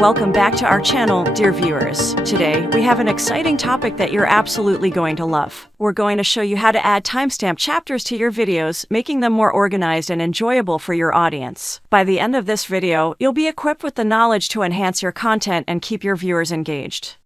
Welcome back to our channel, dear viewers. Today, we have an exciting topic that you're absolutely going to love. We're going to show you how to add timestamp chapters to your videos, making them more organized and enjoyable for your audience. By the end of this video, you'll be equipped with the knowledge to enhance your content and keep your viewers engaged.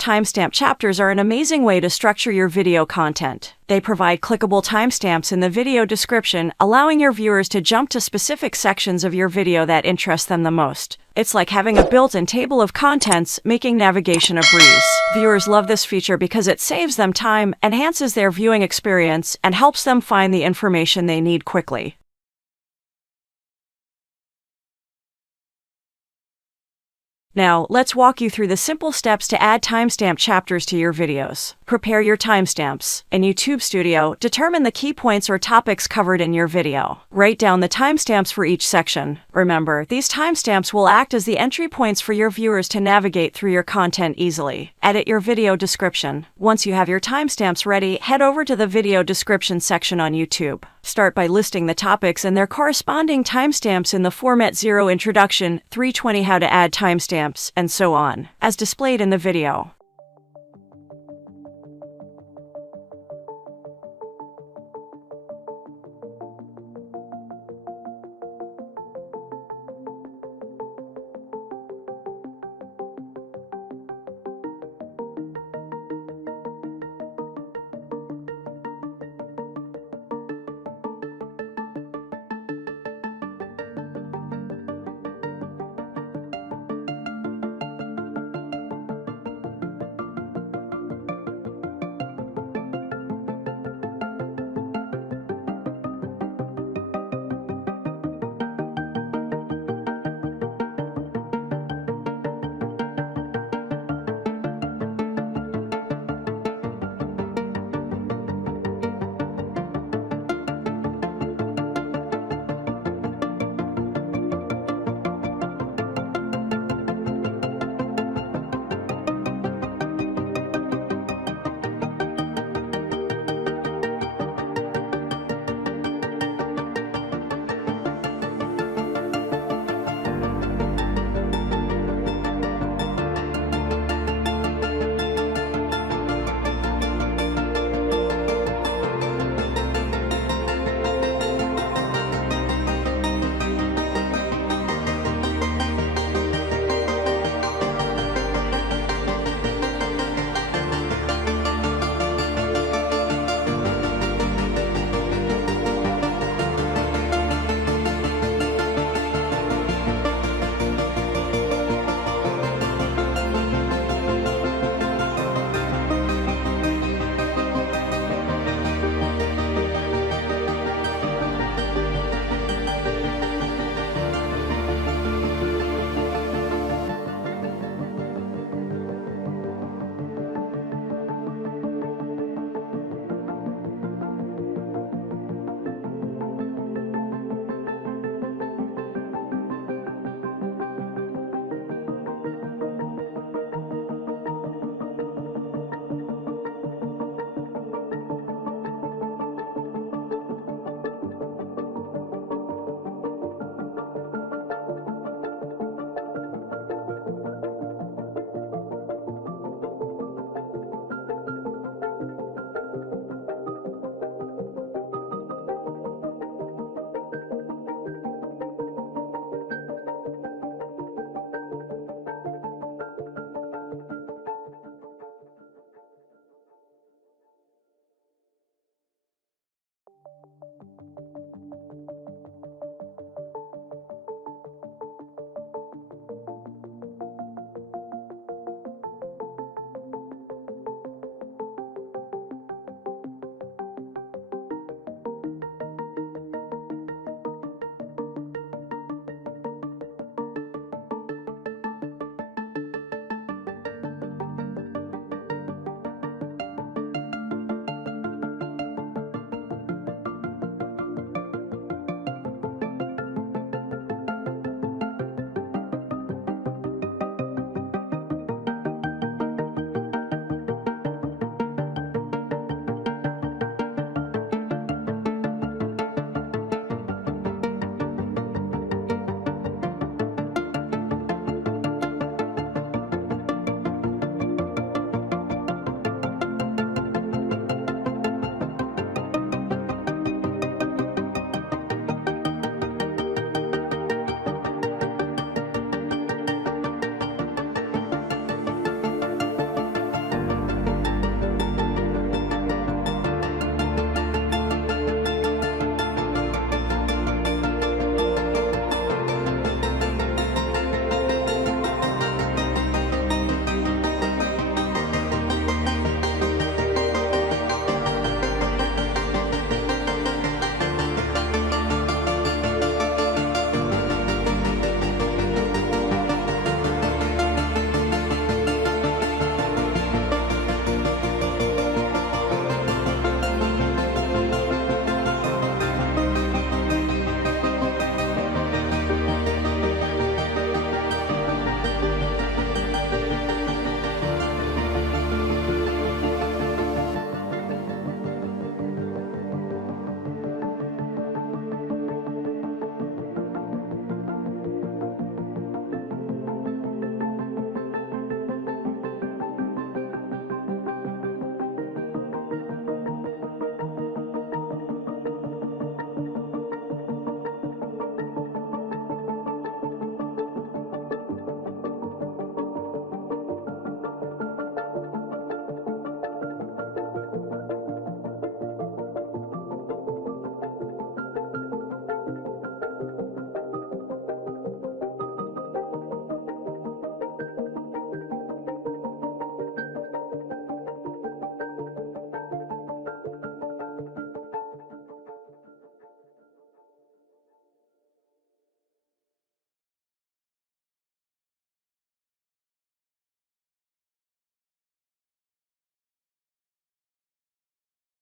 Timestamp chapters are an amazing way to structure your video content. They provide clickable timestamps in the video description, allowing your viewers to jump to specific sections of your video that interest them the most. It's like having a built-in table of contents, making navigation a breeze. Viewers love this feature because it saves them time, enhances their viewing experience, and helps them find the information they need quickly. Now, let's walk you through the simple steps to add timestamp chapters to your videos. Prepare your timestamps. In YouTube Studio, determine the key points or topics covered in your video. Write down the timestamps for each section. Remember, these timestamps will act as the entry points for your viewers to navigate through your content easily. Edit your video description. Once you have your timestamps ready, head over to the video description section on YouTube. Start by listing the topics and their corresponding timestamps in the format 0 introduction, 320 how to add timestamps, and so on, as displayed in the video.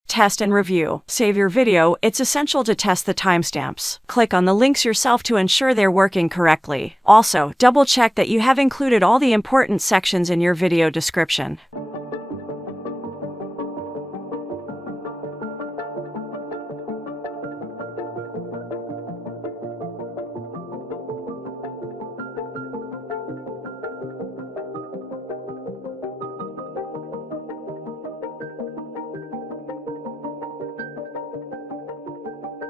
Test and review. Save your video. It's essential to test the timestamps. Click on the links yourself to ensure they're working correctly. Also, double check that you have included all the important sections in your video description.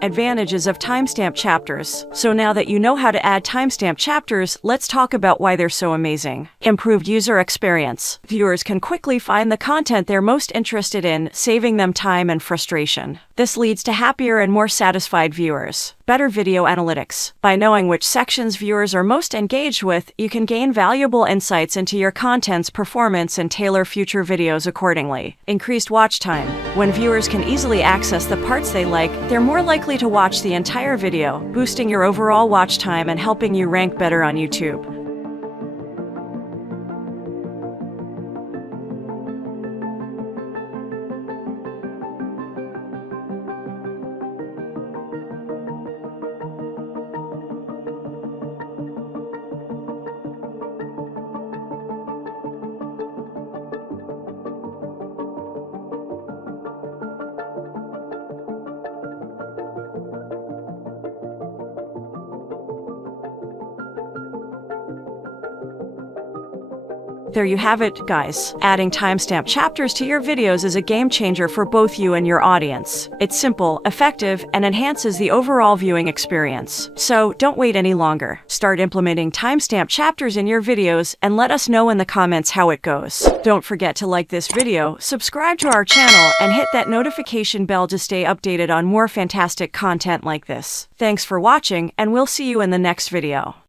Advantages of timestamp chapters. So now that you know how to add timestamp chapters, let's talk about why they're so amazing. Improved user experience. Viewers can quickly find the content they're most interested in, saving them time and frustration. This leads to happier and more satisfied viewers. Better video analytics. By knowing which sections viewers are most engaged with, you can gain valuable insights into your content's performance and tailor future videos accordingly. Increased watch time. When viewers can easily access the parts they like, they're more likely to watch the entire video, boosting your overall watch time and helping you rank better on YouTube. There you have it, guys. Adding timestamp chapters to your videos is a game changer for both you and your audience. It's simple, effective, and enhances the overall viewing experience. So don't wait any longer. Start implementing timestamp chapters in your videos and let us know in the comments how it goes. Don't forget to like this video, subscribe to our channel, and hit that notification bell to stay updated on more fantastic content like this. Thanks for watching, and we'll see you in the next video.